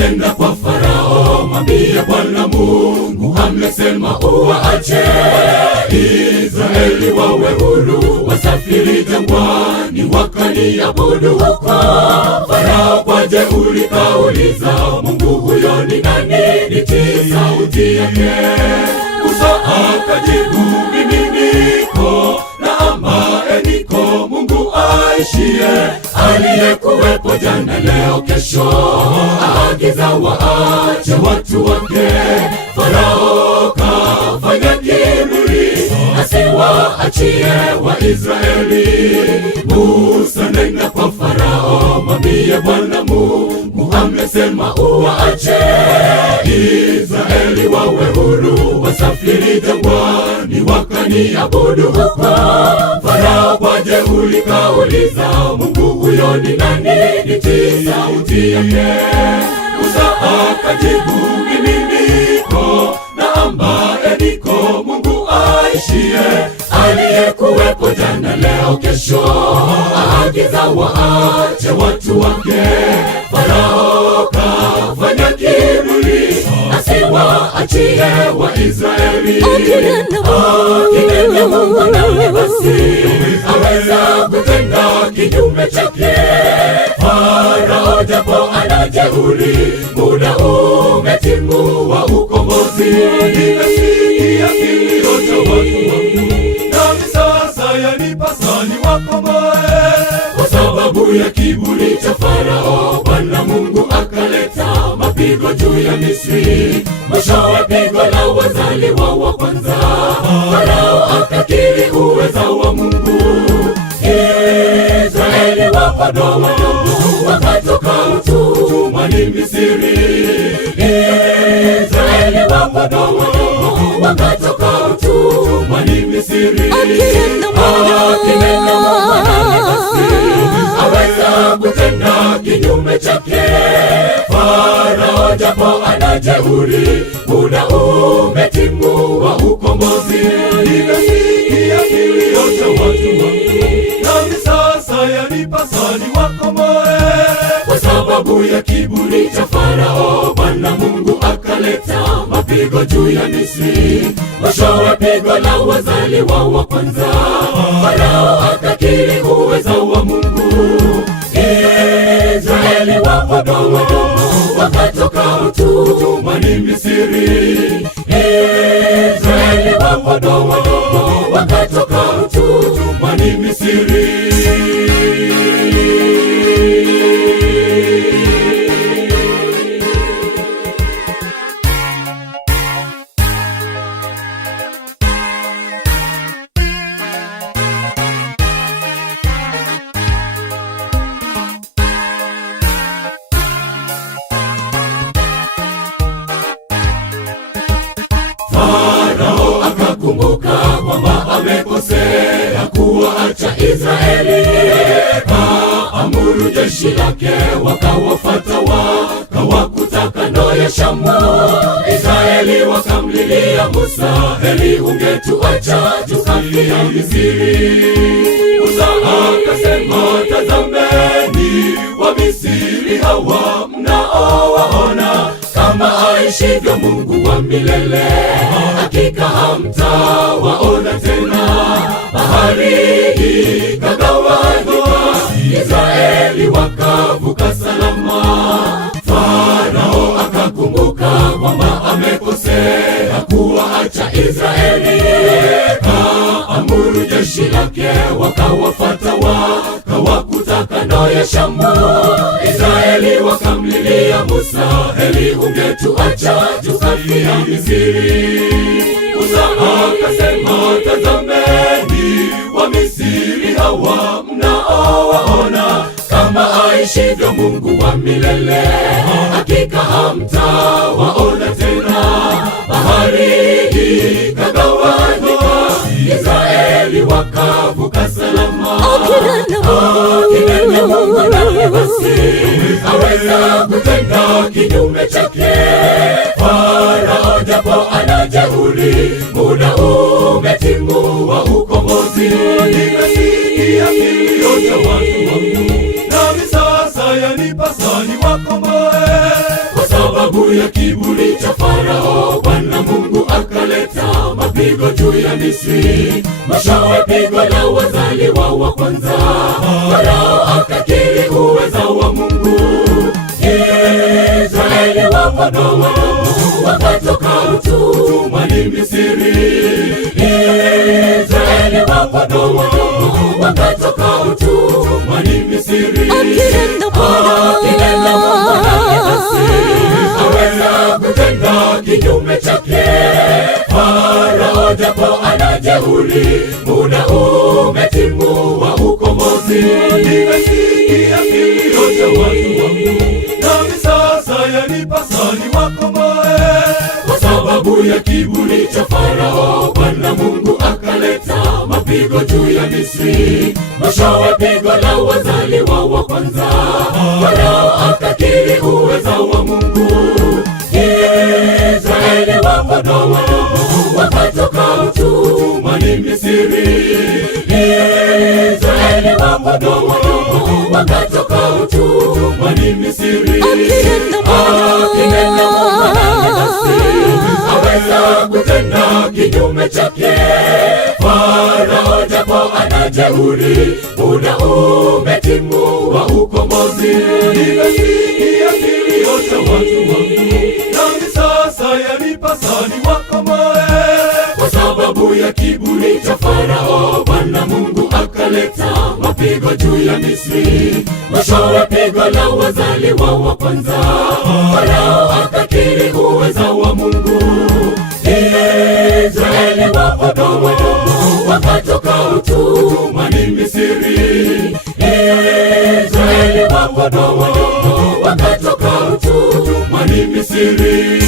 nenda kwa Farao, mwambie Bwana Mungu amesema uwaache Israeli wawe huru, wasafiri jangwani wakaniabudu huko. Farao kwa jeuri kauliza, Mungu huyo ni nani? Nitii sauti yake. Musa akajibu, mimi niko na ambaye niko Mungu aishie, aliyekuwepo jana, leo, kesho. Aagiza waache watu wake. Farao kafanya kiburi, asiwaachie Waisraeli. Musa, nenda kwa Farao, mwambie Bwana Mungu amesema uwaache Israeli wawe huru, wasafiri jangwani wakaniabudu huko. Farao kwa jeuri kauliza, Mungu huyo ni nani? Nitii sauti yake. Musa akajibu, mimi niko na ambaye niko Mungu aishie, aliyekuwepo jana, leo, kesho. Aagiza waache watu wake. Farao kafanya kiburi, asiwaachie Waisraeli. Akinena Mungu naye basi aweza kutenda kinyume chake. Farao japo ana jeuri, muda umetimu wa ukombozi. Nimesikia kilio cha watu wangu, nami sasa yanipasa niwakomboe. Kwa sababu ya kiburi cha Farao, Bwana Mungu akaleta mapigo juu ya Misri, mwishowe pigo la wazaliwa wa kwanza. Farao akakiri uweza wa Mungu. Israeli wadogo wakatoka utumwani Misri. Israeli wadogo wakatoka utumwani Misri. Akinena Mungu naye basi aweza kutenda kinyume chake. Farao japo ana jeuri, muda umetimu wa ukombozi. Nimesikia kilio cha watu wangu, nami sasa yanipasa niwakomboe. Kwa sababu ya kiburi cha Farao, Bwana Mungu akaleta mapigo juu ya Misri, mwishowe pigo la wazaliwa wa kwanza. Farao akakiri uweza wa Mungu. Israeli wadogo wakatoka utumwani Misri. Israeli wadogo wakatoka utumwani Misri. Farao akakumbuka kwamba amekosea kuwaacha Israeli. Kaamuru jeshi lake wakawafuata, wakawakuta kando ya Shamu. Israeli wakamlilia Musa, heri ungetuacha tukafia Misri. Musa akasema, tazameni Wamisri hawa mnaowaona, kama aishivyo Mungu wa milele, hakika hamtawaona tena. Bahari ikagawanyika, Israeli wakavuka salama. Farao akakumbuka kwamba amekosea kuwaacha Israeli. Kaamuru jeshi lake wakawafuata, wakawakuta kando ya Shamu. Israeli wakamlilia Musa, heri ungetuacha tukafia Misri. Musa akasema, tazameni Wamisri hawa mnaowaona, kama aishivyo Mungu wa milele, hakika hamtawaona tena. Bahari ikagawanyika, Israeli wakavuka salama. Akinena Mungu naye basi aweza kutenda kinyume chake. Farao japo ana jeuri, muda umetimu wa ukombozi. Nimesikia kilio cha watu wangu, nami sasa yanipasa niwakomboe. ya kiburi cha Farao, Bwana Mungu akaleta mapigo juu ya Misri, mwishowe pigo la wazaliwa wa kwanza. Farao akakiri uweza wa Mungu. Israeli wadogo wakatoka utumwani Misri. Israeli wadogo wakatoka utumwani Misri. Akinena Mungu basi aweza kutenda kinyume chake. Farao japo ana jeuri, muda umetimu wa ukombozi. Nimesikia kilio cha watu wangu, nami sasa yanipasa niwakomboe. Kwa sababu ya kiburi cha Farao, Bwana Mungu akaleta mapigo juu ya Misri, mwishowe pigo la wazaliwa wa kwanza. Farao akakiri uweza wa Mungu. Israeli wadogo wakatoka utumwani Misri. Israeli wadogo wakatoka utumwani Misri. Akinena Mungu basi aweza kutenda kinyume chake. Farao japo ana jeuri, muda umetimu wa ukombozi. Nimesikia kilio cha watu wangu, nami sasa yanipasa niwakomboe. Kwa sababu ya kiburi cha Farao, Bwana Mungu akaleta mapigo juu ya Misri, mwishowe pigo la wazaliwa wa kwanza. Farao akakiri uweza wa Mungu. Israeli wadogo wakatoka utumwani Misri. Israeli wadogo wakatoka utumwani Misri.